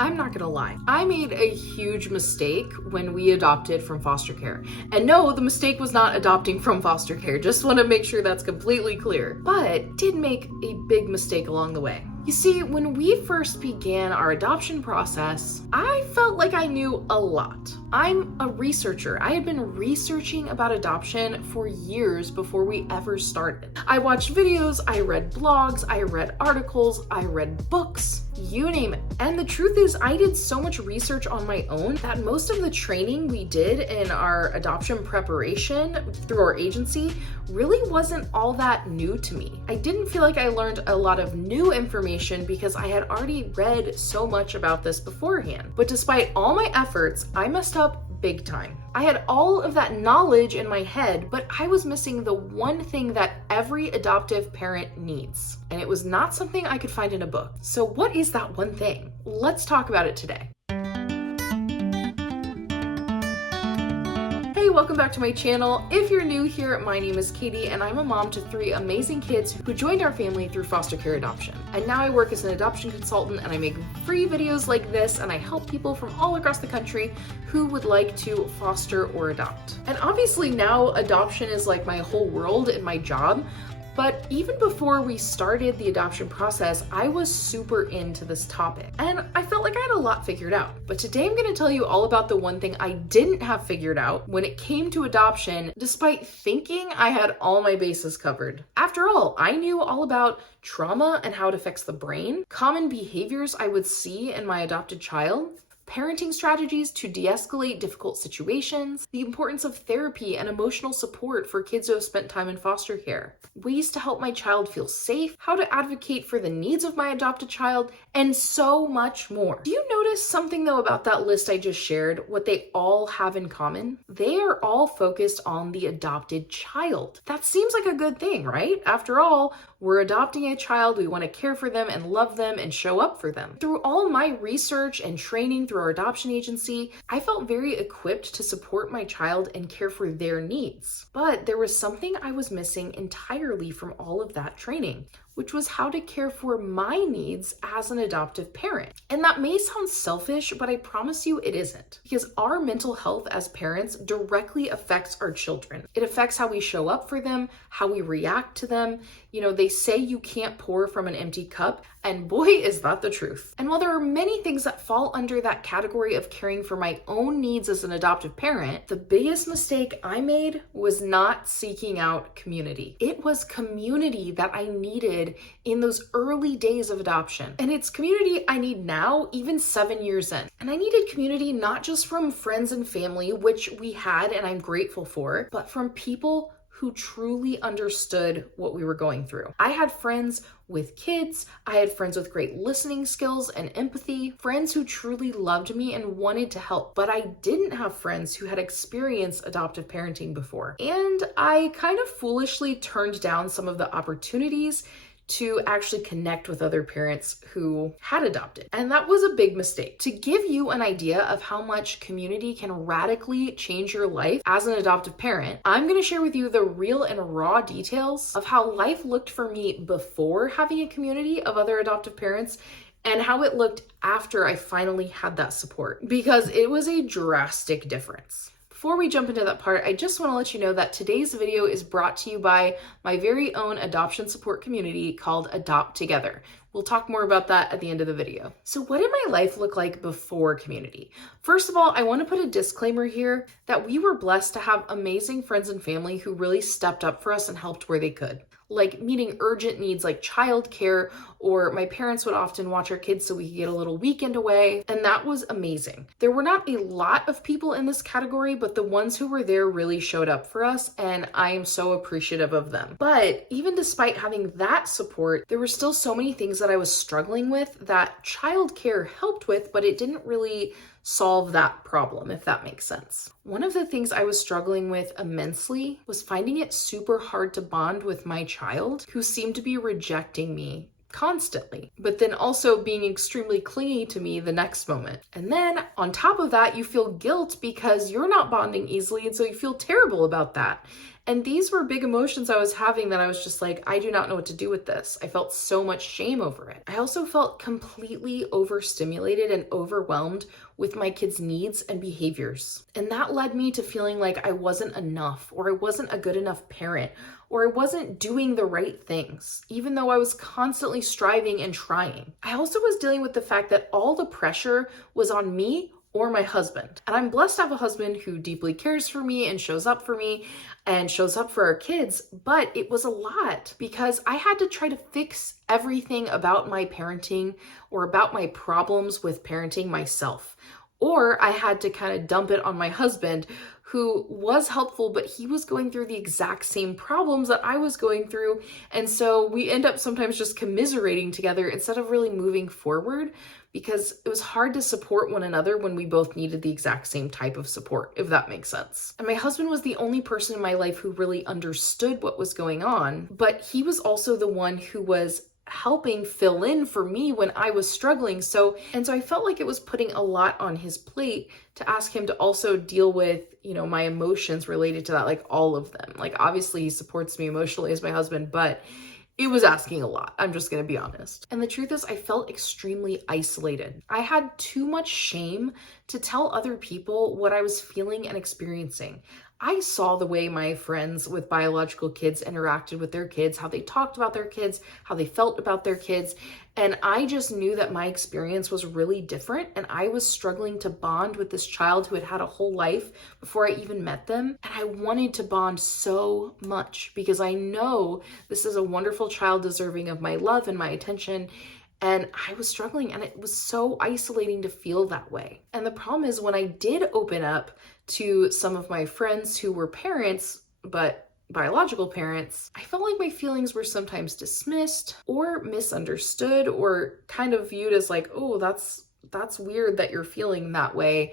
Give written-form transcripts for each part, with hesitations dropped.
I'm not gonna lie, I made a huge mistake when we adopted from foster care. And no, the mistake was not adopting from foster care, just want to make sure that's completely clear. But did make a big mistake along the way. You see, when we first began our adoption process, I felt like I knew a lot. I'm a researcher. I had been researching about adoption for years before we ever started. I watched videos, I read blogs, I read articles, I read books, you name it. And the truth is, I did so much research on my own that most of the training we did in our adoption preparation through our agency really wasn't all that new to me. I didn't feel like I learned a lot of new information because I had already read so much about this beforehand. But despite all my efforts, I messed up big time. I had all of that knowledge in my head, but I was missing the one thing that every adoptive parent needs. And it was not something I could find in a book. So what is that one thing? Let's talk about it today. Hey, welcome back to my channel. If you're new here, my name is Katie and I'm a mom to 3 amazing kids who joined our family through foster care adoption. And now I work as an adoption consultant and I make free videos like this and I help people from all across the country who would like to foster or adopt. And obviously now adoption is like my whole world and my job. But even before we started the adoption process, I was super into this topic and I felt like I had a lot figured out. But today I'm going to tell you all about the one thing I didn't have figured out when it came to adoption, despite thinking I had all my bases covered. After all, I knew all about trauma and how it affects the brain, common behaviors I would see in my adopted child, parenting strategies to de-escalate difficult situations, the importance of therapy and emotional support for kids who have spent time in foster care, ways to help my child feel safe, how to advocate for the needs of my adopted child, and so much more. Do you notice something though about that list I just shared, what they all have in common? They are all focused on the adopted child. That seems like a good thing, right? After all, we're adopting a child, we want to care for them and love them and show up for them. Through all my research and training through our adoption agency, I felt very equipped to support my child and care for their needs. But there was something I was missing entirely from all of that training, which was how to care for my needs as an adoptive parent. And that may sound selfish, but I promise you it isn't. Because our mental health as parents directly affects our children. It affects how we show up for them, how we react to them. You know, they say you can't pour from an empty cup, and boy, is that the truth. And while there are many things that fall under that category of caring for my own needs as an adoptive parent, the biggest mistake I made was not seeking out community. It was community that I needed in those early days of adoption. And it's community I need now, even 7 years in. And I needed community not just from friends and family, which we had and I'm grateful for, but from people who truly understood what we were going through. I had friends with kids, I had friends with great listening skills and empathy, friends who truly loved me and wanted to help, but I didn't have friends who had experienced adoptive parenting before. And I kind of foolishly turned down some of the opportunities to actually connect with other parents who had adopted. And that was a big mistake. To give you an idea of how much community can radically change your life as an adoptive parent, I'm gonna share with you the real and raw details of how life looked for me before having a community of other adoptive parents and how it looked after I finally had that support, because it was a drastic difference. Before we jump into that part, I just want to let you know that today's video is brought to you by my very own adoption support community called Adopt Together. We'll talk more about that at the end of the video. So what did my life look like before community? First of all, I want to put a disclaimer here that we were blessed to have amazing friends and family who really stepped up for us and helped where they could. Like meeting urgent needs like childcare, or my parents would often watch our kids so we could get a little weekend away, and that was amazing. There were not a lot of people in this category, but the ones who were there really showed up for us, and I am so appreciative of them. But even despite having that support, there were still so many things that I was struggling with that childcare helped with, but it didn't really solve that problem, if that makes sense. One of the things I was struggling with immensely was finding it super hard to bond with my child, who seemed to be rejecting me constantly, but then also being extremely clingy to me the next moment. And then on top of that, you feel guilt because you're not bonding easily, and so you feel terrible about that. And these were big emotions I was having that I was just like, I do not know what to do with this. I felt so much shame over it. I also felt completely overstimulated and overwhelmed with my kids' needs and behaviors. And that led me to feeling like I wasn't enough, or I wasn't a good enough parent, or I wasn't doing the right things, even though I was constantly striving and trying. I also was dealing with the fact that all the pressure was on me or my husband. And I'm blessed to have a husband who deeply cares for me and shows up for me and shows up for our kids, but it was a lot because I had to try to fix everything about my parenting or about my problems with parenting myself. Or I had to kind of dump it on my husband, who was helpful, but he was going through the exact same problems that I was going through. And so we end up sometimes just commiserating together instead of really moving forward, because it was hard to support one another when we both needed the exact same type of support, if that makes sense. And my husband was the only person in my life who really understood what was going on, but he was also the one who was helping fill in for me when I was struggling. So I felt like it was putting a lot on his plate to ask him to also deal with, my emotions related to that, like all of them. Like, obviously he supports me emotionally as my husband, but it was asking a lot. I'm just going to be honest. And the truth is, I felt extremely isolated. I had too much shame to tell other people what I was feeling and experiencing. I saw the way my friends with biological kids interacted with their kids, how they talked about their kids, how they felt about their kids. And I just knew that my experience was really different. And I was struggling to bond with this child who had had a whole life before I even met them. And I wanted to bond so much because I know this is a wonderful child deserving of my love and my attention. And I was struggling, and it was so isolating to feel that way. And the problem is, when I did open up to some of my friends who were parents, but biological parents, I felt like my feelings were sometimes dismissed or misunderstood, or kind of viewed as like, oh, that's weird that you're feeling that way.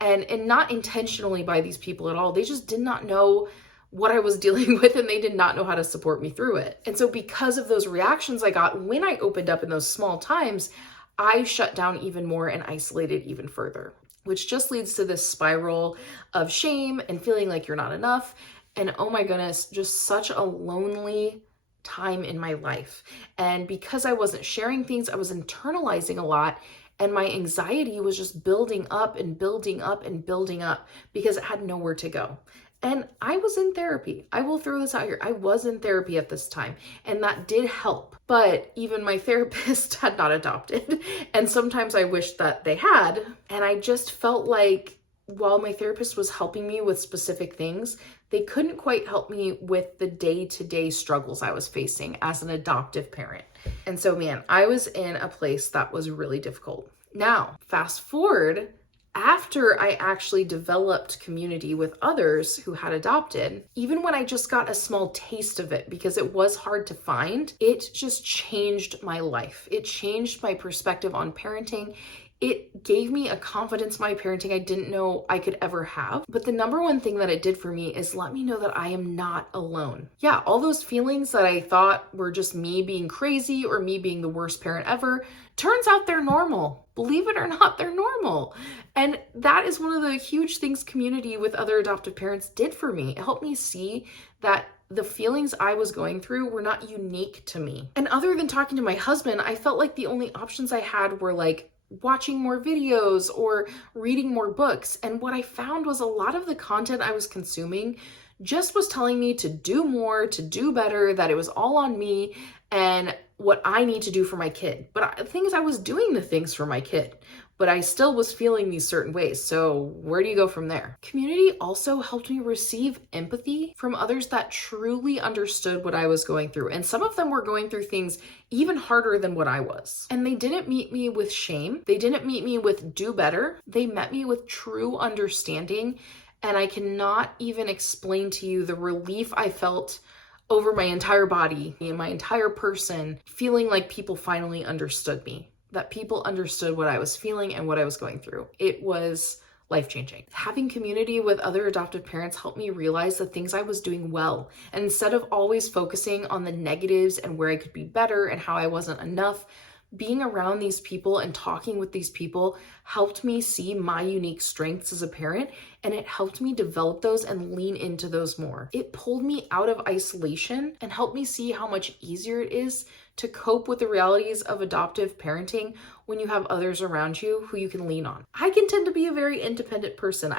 And not intentionally by these people at all. They just did not know what I was dealing with, and they did not know how to support me through it. And so because of those reactions I got when I opened up in those small times, I shut down even more and isolated even further, which just leads to this spiral of shame and feeling like you're not enough. And oh my goodness, just such a lonely time in my life. And because I wasn't sharing things, I was internalizing a lot. And my anxiety was just building up and building up and building up because it had nowhere to go. And I was in therapy. I will throw this out here. I was in therapy at this time, and that did help. But even my therapist had not adopted. And sometimes I wished that they had. And I just felt like while my therapist was helping me with specific things, they couldn't quite help me with the day-to-day struggles I was facing as an adoptive parent. And so, man, I was in a place that was really difficult. Now, fast forward, after I actually developed community with others who had adopted, even when I just got a small taste of it, because it was hard to find, it just changed my life. It changed my perspective on parenting. It gave me a confidence in my parenting I didn't know I could ever have. But the number one thing that it did for me is let me know that I am not alone. Yeah, all those feelings that I thought were just me being crazy or me being the worst parent ever, turns out they're normal. Believe it or not, they're normal. And that is one of the huge things community with other adoptive parents did for me. It helped me see that the feelings I was going through were not unique to me. And other than talking to my husband, I felt like the only options I had were like watching more videos or reading more books. And what I found was a lot of the content I was consuming just was telling me to do more, to do better, that it was all on me and what I need to do for my kid. But the thing is, I was doing the things for my kid, but I still was feeling these certain ways. So where do you go from there? Community also helped me receive empathy from others that truly understood what I was going through. And some of them were going through things even harder than what I was. And they didn't meet me with shame. They didn't meet me with do better. They met me with true understanding. And I cannot even explain to you the relief I felt over my entire body and my entire person, feeling like people finally understood me, that people understood what I was feeling and what I was going through. It was life-changing. Having community with other adoptive parents helped me realize the things I was doing well. And instead of always focusing on the negatives and where I could be better and how I wasn't enough, being around these people and talking with these people helped me see my unique strengths as a parent, and it helped me develop those and lean into those more. It pulled me out of isolation and helped me see how much easier it is to cope with the realities of adoptive parenting when you have others around you who you can lean on. I can tend to be a very independent person.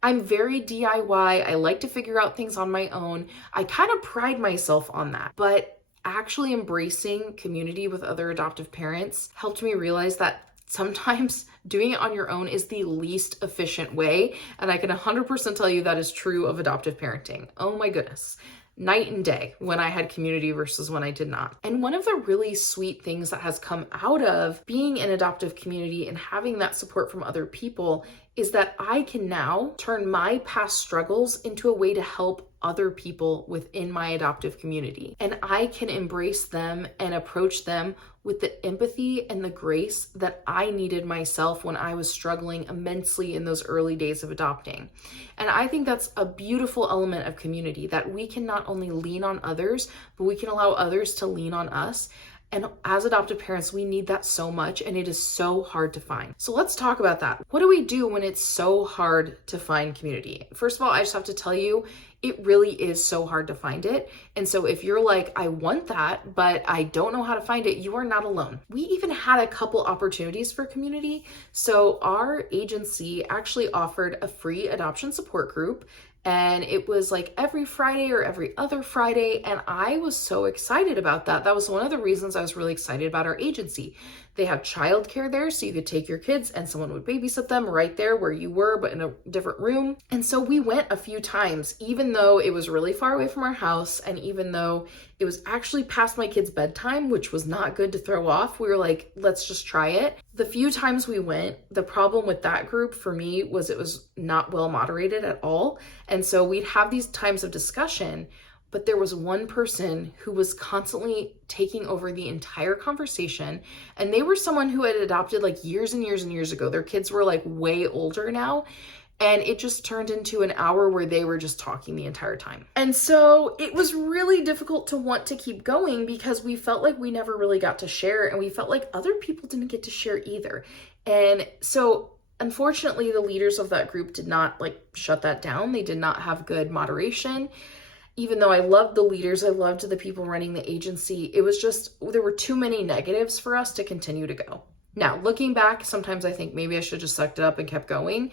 I'm very DIY. I like to figure out things on my own. I kind of pride myself on that, but actually embracing community with other adoptive parents helped me realize that sometimes doing it on your own is the least efficient way. And I can 100% tell you that is true of adoptive parenting. Oh my goodness. Night and day when I had community versus when I did not. And one of the really sweet things that has come out of being in adoptive community and having that support from other people is that I can now turn my past struggles into a way to help other people within my adoptive community. And I can embrace them and approach them with the empathy and the grace that I needed myself when I was struggling immensely in those early days of adopting. And I think that's a beautiful element of community, that we can not only lean on others, but we can allow others to lean on us. And as adoptive parents, we need that so much, and it is so hard to find. So let's talk about that. What do we do when it's so hard to find community? First of all, I just have to tell you, it really is so hard to find it. And so if you're like, I want that, but I don't know how to find it, you are not alone. We even had a couple opportunities for community. So our agency actually offered a free adoption support group, and it was like every Friday or every other Friday. And I was so excited about that. That was one of the reasons I was really excited about our agency. They have childcare there, so you could take your kids and someone would babysit them right there where you were, but in a different room. And so we went a few times, even though it was really far away from our house, and even though it was actually past my kids' bedtime, which was not good to throw off. We were like, let's just try it. The few times we went, the problem with that group for me was it was not well moderated at all. And so we'd have these times of discussion, but there was one person who was constantly taking over the entire conversation. And they were someone who had adopted like years and years and years ago. Their kids were like way older now. And it just turned into an hour where they were just talking the entire time. And so it was really difficult to want to keep going because we felt like we never really got to share, and we felt like other people didn't get to share either. And so unfortunately, the leaders of that group did not like shut that down. They did not have good moderation. Even though I loved the leaders, I loved the people running the agency, it was just, there were too many negatives for us to continue to go. Now, looking back, sometimes I think maybe I should have just sucked it up and kept going,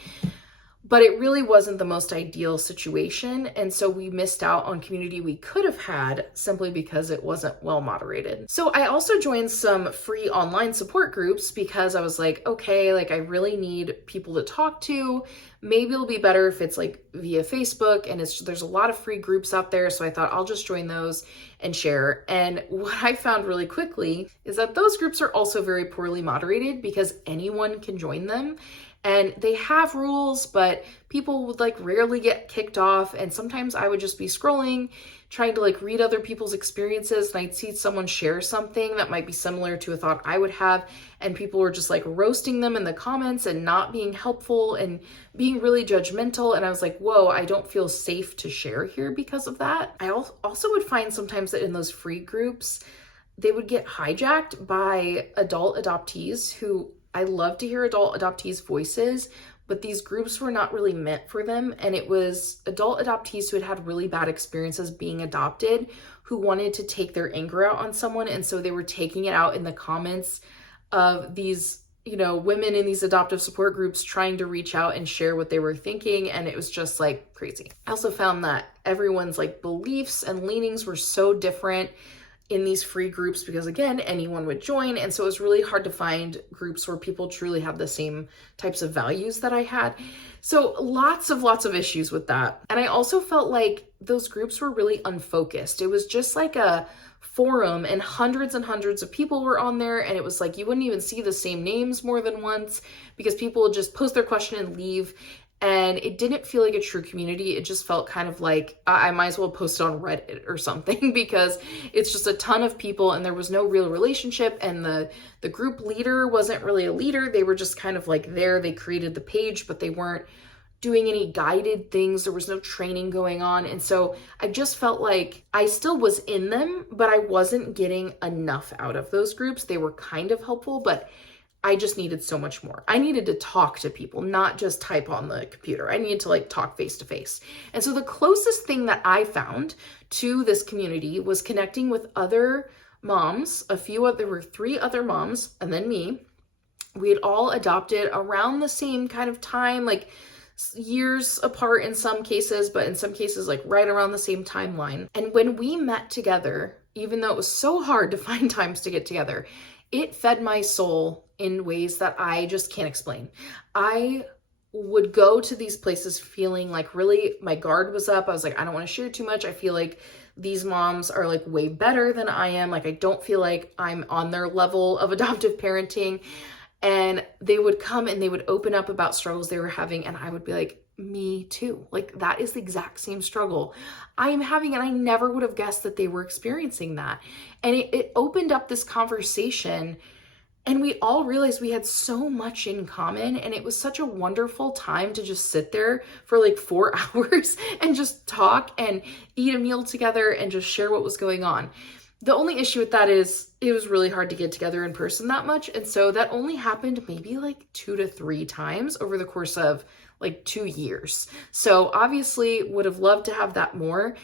but it really wasn't the most ideal situation. And so we missed out on community we could have had simply because it wasn't well moderated. So I also joined some free online support groups because I was like, okay, like I really need people to talk to. Maybe it'll be better if it's like via Facebook, and there's a lot of free groups out there. So I thought I'll just join those and share. And what I found really quickly is that those groups are also very poorly moderated because anyone can join them. And they have rules, but people would like rarely get kicked off. And sometimes I would just be scrolling, trying to like read other people's experiences, and I'd see someone share something that might be similar to a thought I would have. And people were just like roasting them in the comments and not being helpful and being really judgmental. And I was like, whoa, I don't feel safe to share here because of that. I also would find sometimes that in those free groups, they would get hijacked by adult adoptees who, I love to hear adult adoptees' voices, but these groups were not really meant for them. And it was adult adoptees who had really bad experiences being adopted who wanted to take their anger out on someone. And so they were taking it out in the comments of these, women in these adoptive support groups trying to reach out and share what they were thinking. And it was just like crazy. I also found that everyone's like beliefs and leanings were so different in these free groups because, again, anyone would join. And so it was really hard to find groups where people truly have the same types of values that I had. So lots of issues with that. And I also felt like those groups were really unfocused. It was just like a forum, and hundreds of people were on there. And it was like, you wouldn't even see the same names more than once because people would just post their question and leave. And it didn't feel like a true community. It just felt kind of like I might as well post it on Reddit or something because it's just a ton of people and there was no real relationship. And the group leader wasn't really a leader. They were just kind of like there. They created the page, but they weren't doing any guided things. There was no training going on. And so I just felt like I still was in them, but I wasn't getting enough out of those groups. They were kind of helpful, but I just needed so much more. I needed to talk to people, not just type on the computer. I needed to like talk face to face. And so the closest thing that I found to this community was connecting with other moms. There were 3 other moms and then me. We had all adopted around the same kind of time, like years apart in some cases, but in some cases like right around the same timeline. And when we met together, even though it was so hard to find times to get together, it fed my soul in ways that I just can't explain. I would go to these places feeling like really my guard was up. I was like, I don't want to share too much. I feel like these moms are like way better than I am. Like, I don't feel like I'm on their level of adoptive parenting. And they would come and they would open up about struggles they were having. And I would be like, me too. Like, that is the exact same struggle I am having. And I never would have guessed that they were experiencing that. And it opened up this conversation. And we all realized we had so much in common, and it was such a wonderful time to just sit there for like 4 hours and just talk and eat a meal together and just share what was going on. The only issue with that is it was really hard to get together in person that much. And so that only happened maybe like 2 to 3 times over the course of like 2 years. So obviously would have loved to have that more,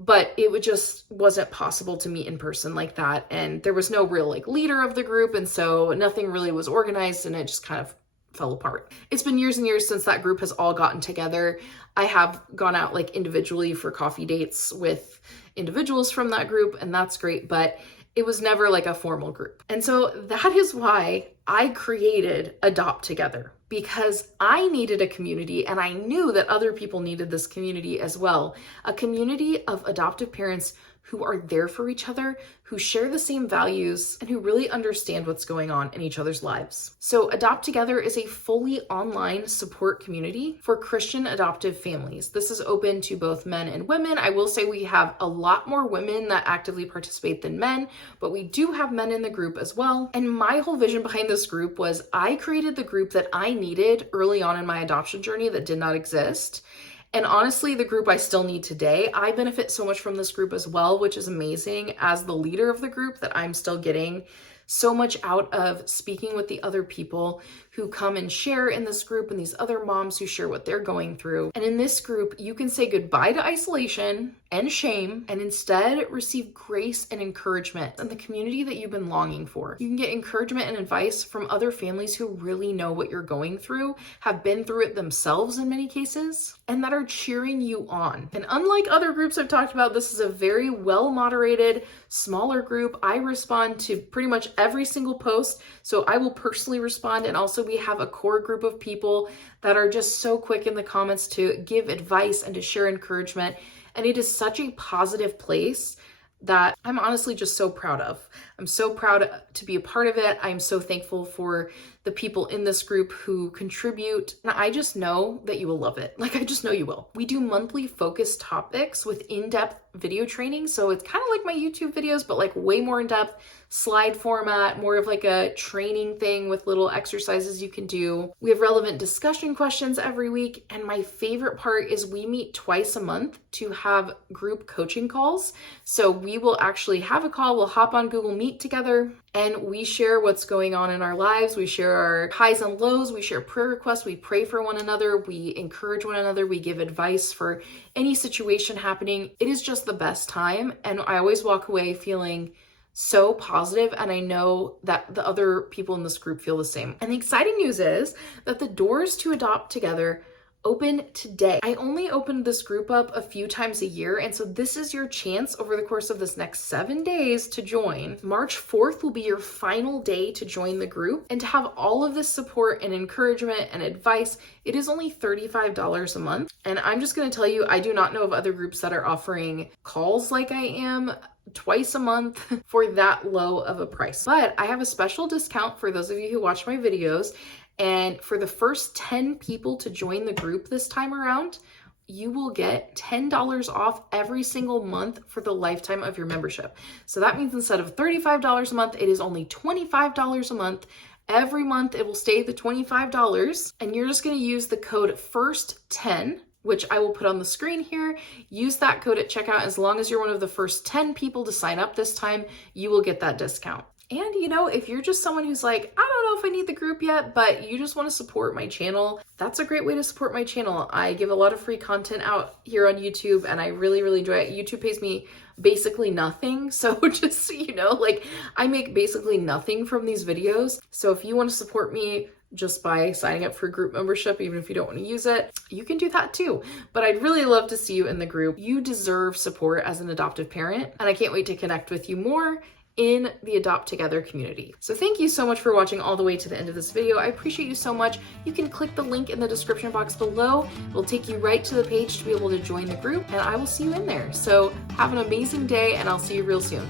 but it just wasn't possible to meet in person like that. And there was no real like leader of the group. And so nothing really was organized, and it just kind of fell apart. It's been years and years since that group has all gotten together. I have gone out like individually for coffee dates with individuals from that group, and that's great, but it was never like a formal group. And so that is why I created Adopt Together, because I needed a community, and I knew that other people needed this community as well. A community of adoptive parents who are there for each other, who share the same values, and who really understand what's going on in each other's lives. So Adopt Together is a fully online support community for Christian adoptive families. This is open to both men and women. I will say we have a lot more women that actively participate than men, but we do have men in the group as well. And my whole vision behind this group was I created the group that I needed early on in my adoption journey that did not exist. And honestly, the group I still need today. I benefit so much from this group as well, which is amazing as the leader of the group, that I'm still getting so much out of speaking with the other people who come and share in this group, and these other moms who share what they're going through. And in this group, you can say goodbye to isolation and shame, and instead receive grace and encouragement and the community that you've been longing for. You can get encouragement and advice from other families who really know what you're going through, have been through it themselves in many cases, and that are cheering you on. And unlike other groups I've talked about, this is a very well-moderated, smaller group. I respond to pretty much every single post, so I will personally respond. And also we have a core group of people that are just so quick in the comments to give advice and to share encouragement. And it is such a positive place that I'm honestly just so proud of. I'm so proud to be a part of it. I'm so thankful for the people in this group who contribute. And I just know that you will love it. Like, I just know you will. We do monthly focused topics with in-depth video training. So it's kind of like my YouTube videos, but like way more in-depth, slide format, more of like a training thing with little exercises you can do. We have relevant discussion questions every week. And my favorite part is we meet twice a month to have group coaching calls. So we will actually have a call. We'll hop on Google Meet together and we share what's going on in our lives. We share our highs and lows. We share prayer requests. We pray for one another. We encourage one another. We give advice for any situation happening. It is just the best time. And I always walk away feeling so positive, and I know that the other people in this group feel the same. And the exciting news is that the doors to Adopt Together open today. I only opened this group up a few times a year, and so this is your chance over the course of this next 7 days to join. March 4th will be your final day to join the group, and to have all of this support and encouragement and advice, it is only $35 a month. And I'm just going to tell you, I do not know of other groups that are offering calls like I am twice a month for that low of a price. But I have a special discount for those of you who watch my videos. And for the first 10 people to join the group this time around, you will get $10 off every single month for the lifetime of your membership. So that means instead of $35 a month, it is only $25 a month. Every month it will stay the $25, and you're just going to use the code FIRST10, which I will put on the screen here. Use that code at checkout. As long as you're one of the first 10 people to sign up this time, you will get that discount. And you know, if you're just someone who's like, I don't know if I need the group yet, but you just want to support my channel, that's a great way to support my channel. I give a lot of free content out here on YouTube, and I really, really enjoy it. YouTube pays me basically nothing. So just so you know, like, I make basically nothing from these videos. So if you want to support me just by signing up for a group membership, even if you don't want to use it, you can do that too. But I'd really love to see you in the group. You deserve support as an adoptive parent, and I can't wait to connect with you more in the Adopt Together community. So thank you so much for watching all the way to the end of this video. I appreciate you so much. You can click the link in the description box below. It'll take you right to the page to be able to join the group, and I will see you in there. So have an amazing day, and I'll see you real soon.